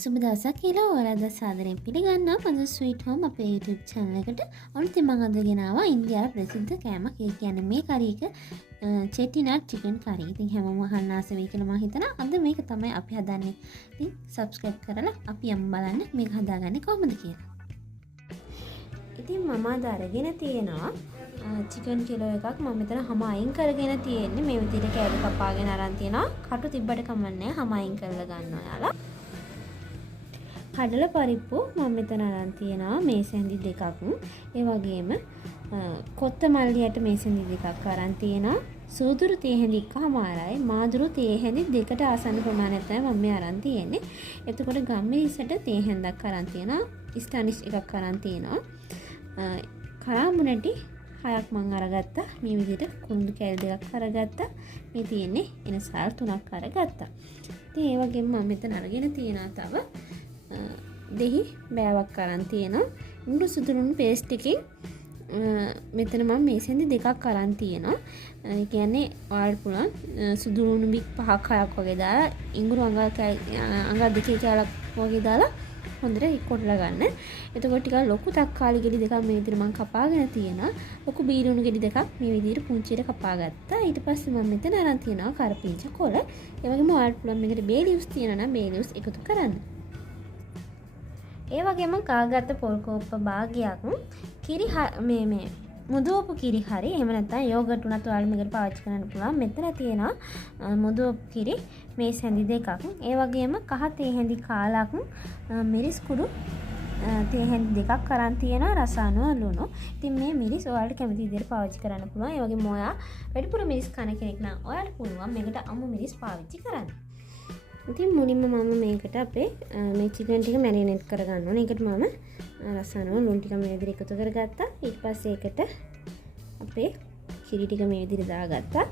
සුබ දවසක් කියලා ඔයාලා සාදරයෙන් පිළිගන්නවා මගේ ස්වීට් හෝම් අපේ YouTube channel එකට. ඔන්න ඉතින් මම අද ගෙනාවා ඉන්දියාවේ ප්‍රසිද්ධ කෑමක්. ඒ කියන්නේ මේ කරි එක Chettinad chicken curry. ඉතින් හැමෝම අහන්න ආස වෙයි කියලා මම හිතනවා. අද මේක තමයි අපි හදන්නේ. ඉතින් subscribe කරලා අපි යමු බලන්න මේක හදාගන්නේ කොහොමද කියලා. ඉතින් මම අද අරගෙන තියෙනවා chicken කිලෝ එකක්. මම මෙතන හැම අයින් කරගෙන තියෙන්නේ. මේ විදිහට කෑලි කපාගෙන අරන් තියෙනවා. කටු තිබ්බට කමන්නේ හැම අයින් කරලා ගන්න ඔයාලා. කඩල පරිප්පු මම මෙතන අරන් තියෙනවා මේසැඳි දෙකක්. ඒ වගේම කොත්තමල්ලියට මේසැඳි දෙකක් අරන් තියෙනවා. සූදුරු තේ හැඳි එකමාරයි මාදුරු තේ හැඳි දෙකට ආසන්න ප්‍රමාණයක් තමයි මම මේ අරන් තියෙන්නේ. එතකොට ගම්මිරිසට තේ හැඳක් අරන් තියෙනවා. ස්ටැනිෂ් එකක් අරන් තියෙනවා. කරාඹු නැටි 6ක් මම අරගත්තා. මේ විදිහට කුණු කෑලි දෙකක් අරගත්තා. මේ තියෙන්නේ එනසාල් 3ක් අරගත්තා. ඉතින් ඒ වගේම මම මෙතන අරගෙන තියෙනවා තව දෙහි බෑවක් අරන් තියෙනවා. උණු සුදුරුණු පේස්ට් එකකින් මෙතන මම මේසෙන්දි දෙකක් අරන් තියෙනවා. ඒ කියන්නේ ඔයාලට පුළුවන් සුදුරුණු බික් 5ක් 6ක් වගේ දාලා ඉඟුරු අඟ දෙකේ කෑල්ලක් වගේ දාලා හොඳට කොටලා ගන්න. එතකොට ටිකක් ලොකු තක්කාලි ගෙඩි දෙකක් මේ විදිහට මම කපාගෙන තියෙනවා. ලොකු බීරුණු ගෙඩි දෙකක් මේ විදිහට පුංචියට කපා ගත්තා. ඊට පස්සේ මම මෙතන අරන් තියෙනවා කරපිංච කොළ. ඒ වගේම ඔයාලට පුළුවන් මේකට බේ ලිව්ස් තියෙනවා නම් බේ ලිව්ස් එකතු කරන්න. ඒ වගේම කාගත්ත පොල් කෝප්ප භාගයක් කිරි මේ මුදුවපු කිරි හරි එහෙම නැත්නම් යෝගට් උනත් ඔයාලා මේකට පාවිච්චි කරන්න පුළුවන්. මෙතන තියෙනවා මුදුවපු කිරි මේ හැඳි දෙකක්. ඒ වගේම කහ තේ හැඳි කාලක් මිරිස් කුඩු තේ හැඳි දෙකක් අරන් තියෙනවා රස අනුව ලුණු. ඉතින් මේ මිරිස් ඔයාලට කැමති විදිහට පාවිච්චි කරන්න පුළුවන්. ඒ වගේම ඔයා වැඩිපුර මිරිස් කන කෙනෙක් නම් ඔයාලට පුළුවන් මේකට අමු මිරිස් පාවිච්චි කරන්න. ඉතින් මුලින්ම මම මේකට අපේ මේ චිකන් ටික මැරිනේට් කරගන්න ඕනේ. ඒකට මම රසායනික ලුණු ටික මේ විදිහට එකතු කරගත්තා. ඊට පස්සේ ඒකට අපේ කිරි ටික මේ විදිහට දාගත්තා.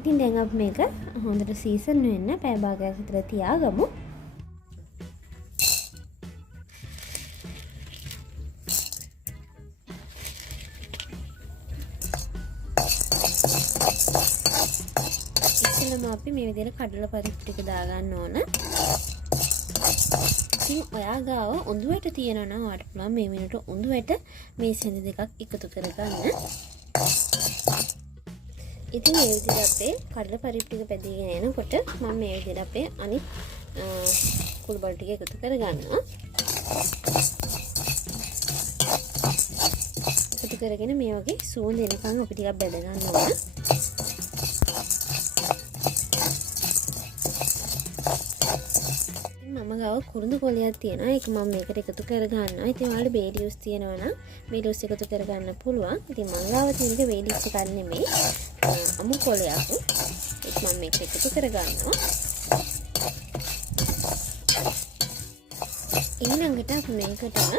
ඉතින් දැන් අපි මේක හොඳට සීසන් වෙන්න පැය භාගයක් විතර තියාගමු. ඉතින්ම අපි මේ විදිහට කඩල පරිප්පු ටික දාගන්න ඕන. ඉතින් ඔයා ගාව උඳුවට තියෙනවා නම් ඔයාලට පුළුවන් මේ මිනිට උඳුවට මේ සෙඳ දෙකක් එකතු කරගන්න. ඉතින් මේ විදිහට අපේ කඩල පරිප්පු ටික පැදීගෙන යනකොට මම මේ විදිහට අපේ අනිත් කුළු බඩු ටික එකතු කරගන්නවා. එකතු කරගෙන මේ වගේ සුවඳ එනකන් අපි ටිකක් බෙද ගන්න ඕන. මම ගාව කුරුඳු කොලයක් තියෙනවා. ඒක මම මේකට එකතු කරගන්නවා. ඉතින් ඔයාලට බේ ලිව්ස් තියෙනවා නම් බේ ලිව්ස් එකතු කරගන්න පුළුවන්. ඉතින් මම ගාව තියෙන බේ ලිව්ස් එකක් නෙමෙයි අමු කොලයක්. ඒක මම මේක එකතු කරගන්නවා. ඊළඟට අපි මේකටම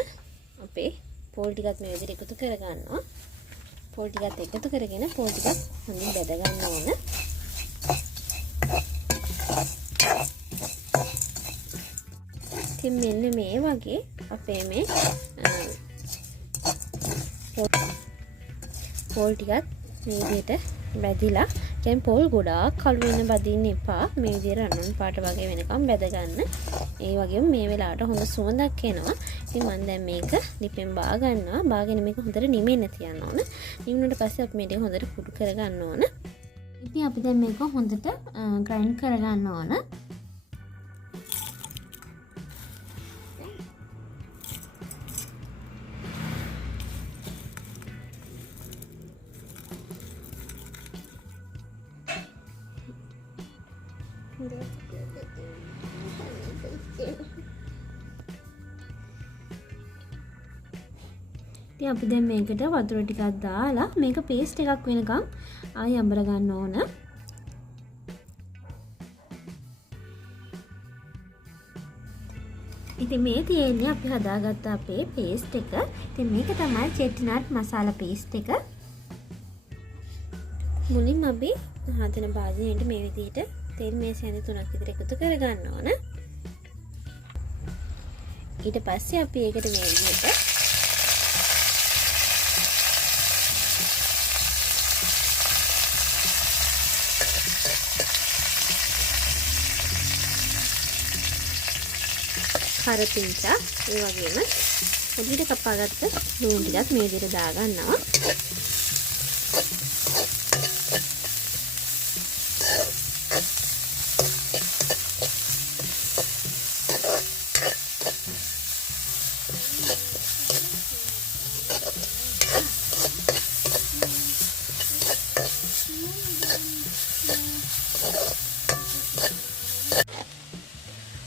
අපේ පොල් ටිකත් මේ විදිහට එකතු කරගන්නවා. පොල් ටිකත් එකතු කරගෙන පොල් ටිකත් හොඳින් බෙද ගන්න ඕන. ඉතින් මෙන්න මේ වගේ අපේ මේ පොල් ටිකත් මේ විදිහට බැදිලා දැන් පොල් ගොඩාක් කළු වෙන බදින්න එපා. මේ විදිහට රන්වන් පාට වගේ වෙනකම් බැද ගන්න. ඒ වගේම මේ වෙලාවට හොඳ සුවඳක් එනවා. ඉතින් මම දැන් මේක ලිපෙන් බා ගන්නවා. බාගෙන මේක හොඳට නිමෙන්න තියන්න ඕන. නිමුණට පස්සේ අපි මේක හොඳට කුඩු කරගන්න ඕන. ඉතින් අපි දැන් මේක හොඳට ග්‍රයින්ඩ් කරගන්න ඕන. ඉතින් අපි දැන් මේකට වතුර ටිකක් දාලා මේක පේස්ට් එකක් වෙනකම් ආයෙ අඹර ගන්න ඕන. ඉතින් මේ තියෙන්නේ අපි හදාගත්ත අපේ පේස්ට් එක. ඉතින් මේක තමයි චෙටිනාඩ් මසාලා පේස්ට් එක. මුලින්ම අපි හදන භාජනයට මේ විදිහට තෙල් මේස් හැඳි 3ක් විතර එකතු කරගන්න ඕන. ඊට පස්සේ අපි ඒකට මේ විදිහට කරපිංචා ඒ වගේම පොඩියට කපාගත්ත ලුණු ටිකක් මේ විදිහට දාගන්නවා.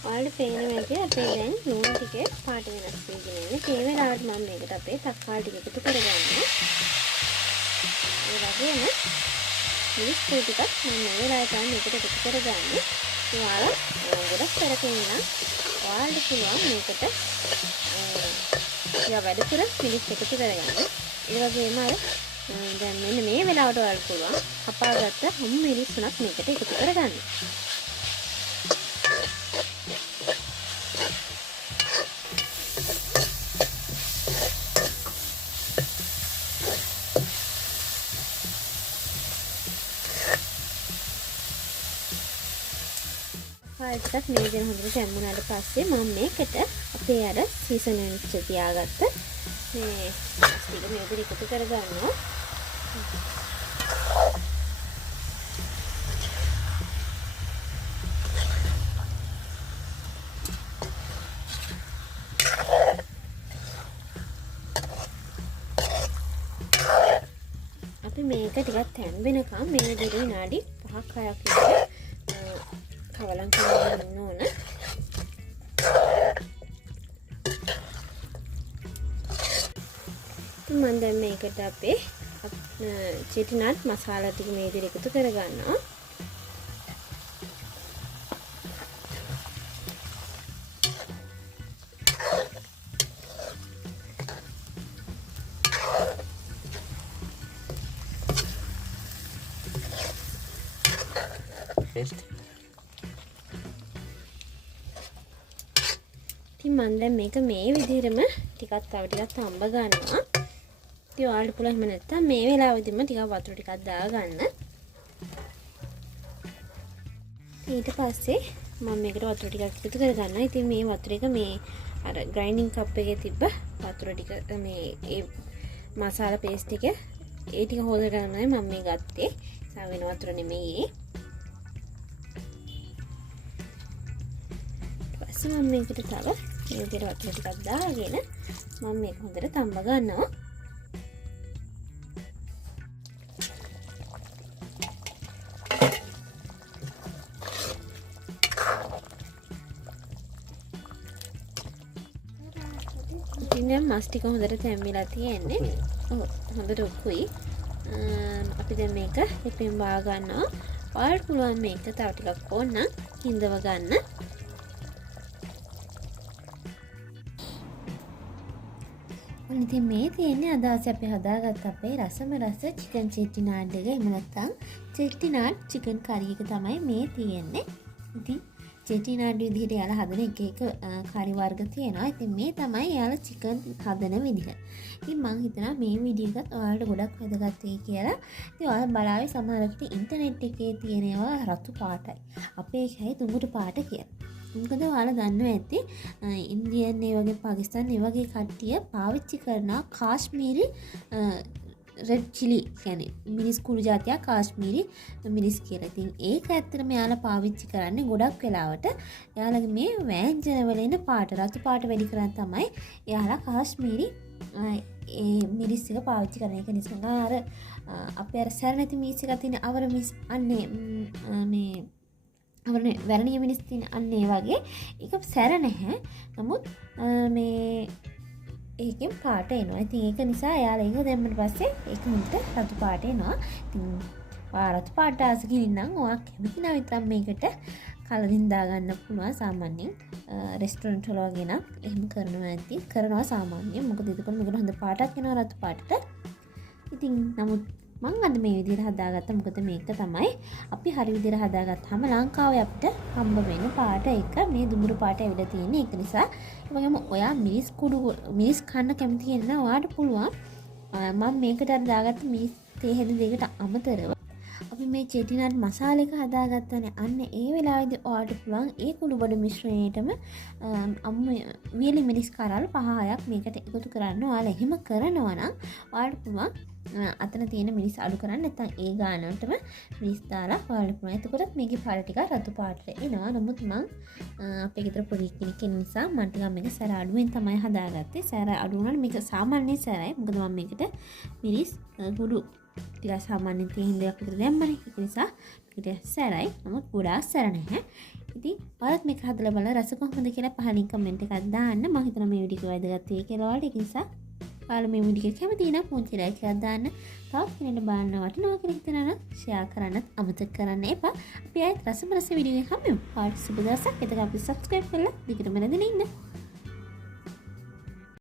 ඔයාලට පේන විදිහට අපේ දැන් ලුණු ටිකේ පාට වෙනස් වෙගෙන යන්නේ. ඒ වෙලාවට මම මේකට අපේ තක්කාලි ටික එකතු කරගන්නවා. ඒ වගේම මිරිස් පොඩි ටිකක් මම මේ වෙලාවට ගන්න එකට එකතු කරගන්නේ. ඔයාලා ගොඩක් කරගෙන නම් ඔයාලට පුළුවන් මේකට වැඩිපුර මිරිස් එකතු කරගන්න. ඒ වගේම අර දැන් මෙන්න මේ වෙලාවට ඔයාලට පුළුවන් කපාගත්ත හමු මිරිස් තුනක් මේකට එකතු කරගන්න. ටිකක් මේ විදිහට හොඳට තැම්බුනාට පස්සේ මම මේකට අපේ අර සීසනින්ග් තියාගත්ත මේ ටික මේ විදිහට එකතු කරගන්නවා. අපි මේක ටිකක් තැම්බෙනකම් මේ විදිහට විනාඩි 5ක් 6ක් විතර කවලම් කරගෙන ඕන. මම දැන් මේකට අපේ චෙටිනාඩ් මසාලා ටික මේ විදිහට එකතු කරගන්නවා. මම දැන් මේක මේ විදිහටම ටිකක් තව ටිකක් තඹ ගන්නවා. ඉතින් ඔයාලට පුළුවන් එහෙම නැත්නම් මේ වෙලාවෙදිම ටිකක් වතුර ටිකක් දාගන්න. ඊට පස්සේ මම මේකට වතුර ටිකක් එකතු කරගන්නවා. ඉතින් මේ වතුර එක මේ අර ග්‍රයින්ඩින් කප් එකේ තිබ්බ වතුර ටික මේ ඒ මසාලා පේස්ට් එක ඒ ටික හොදලා ගන්නයි මම මේ ගත්තේ. ඒ වෙන වතුර නෙමෙයි. ඊපස්සේ මම මේකට තව මේ විදිහට වතුර ටිකක් දාගෙන මම මේක හොඳට තඹ ගන්නවා. ඉතින් දැන් මස් ටික හොඳට තැම්බිලා තියෙන්නේ. හොඳට උකුයි. අපි දැන් මේක ලිපෙන් බා ගන්නවා. ඔයාලට පුළුවන් මේක තව ටිකක් ඕනනම් හිඳව ගන්න. ඉතින් මේ තියෙන්නේ අද අපි හදාගත්ත අපේ රසම රස චිකන් චෙටිනාඩ් එක. එහෙම නැත්නම් චෙටිනාඩ් චිකන් කරි එක තමයි මේ තියෙන්නේ. ඉතින් චෙටිනාඩ් විදිහට යාලා හදන එක කරි වර්ග තියෙනවා. ඉතින් මේ තමයි යාලා චිකන් හදන විදිහ. ඉතින් මම හිතනවා මේ වීඩියෝ එකත් ඔයාලට ගොඩක් වැදගත් වෙයි කියලා. ඉතින් ඔයාලා බලාවේ සමහරවිට ඉන්ටර්නෙට් එකේ තියෙනවා රතු පාටයි. අපේ එකයි දුඹුරු පාට කියලා. මොකද ඔයාලා දන්නවා ඇති ඉන්දියන් ඒ වගේ පාකිස්තාන් ඒ වගේ කට්ටිය පාවිච්චි කරනවා කාශ්මීරි රෙඩ් චිලි කියන්නේ මිරිස් කුඩු జాතිය කාශ්මීරි මිරිස් කියලා. ඉතින් ඒක ඇත්තටම යාලා පාවිච්චි කරන්නේ ගොඩක් වෙලාවට යාලගේ මේ වෑංජන වල එන පාට රතු පාට වැඩි කරන් තමයි යාලා කාශ්මීරි ඒ මිරිස් එක පාවිච්චි කරන එක නිසා අර අපේ අර සැර නැති මිරිස් එක තියෙන අවර මිස් අන්නේ මේ අවරනේ වැරණිය මිරිස් තියෙන අන්නේ වගේ ඒක සැර නැහැ. නමුත් මේ ඒකෙන් පාට එනවා. ඉතින් ඒක නිසා එයාලා ඒක දැම්මට පස්සේ ඒක මුන්ට රතු පාට එනවා. ඉතින් රතු පාට ආස කිලින්නම් ඔයා කැමති නම් විතරක් මේකට කලරින් දාගන්න පුළුවන් සාමාන්‍යයෙන් රෙස්ටොරන්ට් වල වගේ නම් එහෙම කරනවා සාමාන්‍යයෙන්. මොකද එතකොට මේකට හොඳ පාටක් එනවා රතු පාටට. ඉතින් නමුත් මම අද මේ විදිහට හදාගත්තා. මොකද මේක තමයි අපි හරි විදිහට හදාගත්තාම ලංකාවේ අපිට හම්බ වෙන පාට එක මේ දුඹුරු පාට ඇවිල්ලා තියෙන්නේ. ඒක නිසා ඒ වගේම ඔයා මිරිස් කන්න කැමති කෙනා ඔයාට පුළුවන් මම මේකට දාගත්ත මිරිස් තේ හැඳි දෙකට අමතරව අපි මේ චෙටිනාඩ් මසාල එක හදාගත්තනේ. අන්න ඒ වෙලාවේදී ඔයාට පුළුවන් ඒ කුණු බඩු මිශ්‍රණයටම වියලි මිරිස් කරල් 5-6ක් මේකට එකතු කරන්න. ඔයාලා එහෙම කරනවා නම් ඔයාට පුළුවන් අතන තියෙන මිරිස් අඩු කරන්න. නැත්නම් ඒ ගානටම මිරිස් දාලා ඔයාලට පුළුවන්. එතකොට මේකේ පාට ටික රතු පාටට එනවා. නමුත් මම අපේ ගෙදර පොඩි කෙනෙක් නිසා මම ටිකක් මේක සැර අඩුවෙන් තමයි හදාගත්තේ. සැර අඩු වුණාට මේක සාමාන්‍ය සැරයි. මොකද මම මේකට මිරිස් ගුඩු ටිකක් සාමාන්‍යයෙන් තියෙන දෙයක් විතර දැම්මනේ. ඒක නිසා මේකට සැරයි. නමුත් ගොඩාක් සැර නැහැ. ඉතින් ඔයාලත් මේක හදලා බලලා රස කොහොමද කියලා පහලින් කමෙන්ට් එකක් දාන්න. මම හිතනවා මේ වීඩියෝ එක වැදගත් වෙයි කියලා ඔයාලට. ඒක නිසා ඔයාලා මේ වීඩියෝ එක කැමති නම් පුංචි ලයික් එකක් දාන්න. තවත් කෙනෙක්ට බලන්න වටිනවා කියලා හිතනවා නම් ෂෙයා කරන්නත් අමතක කරන්න එපා. අපි ආයෙත් රස වීඩියෝ එකක් හම්බෙමු. ඔයාලට සුබ දවසක්. එතකොට අපි subscribe කරලා දිගටම නැදෙන්න ඉන්න.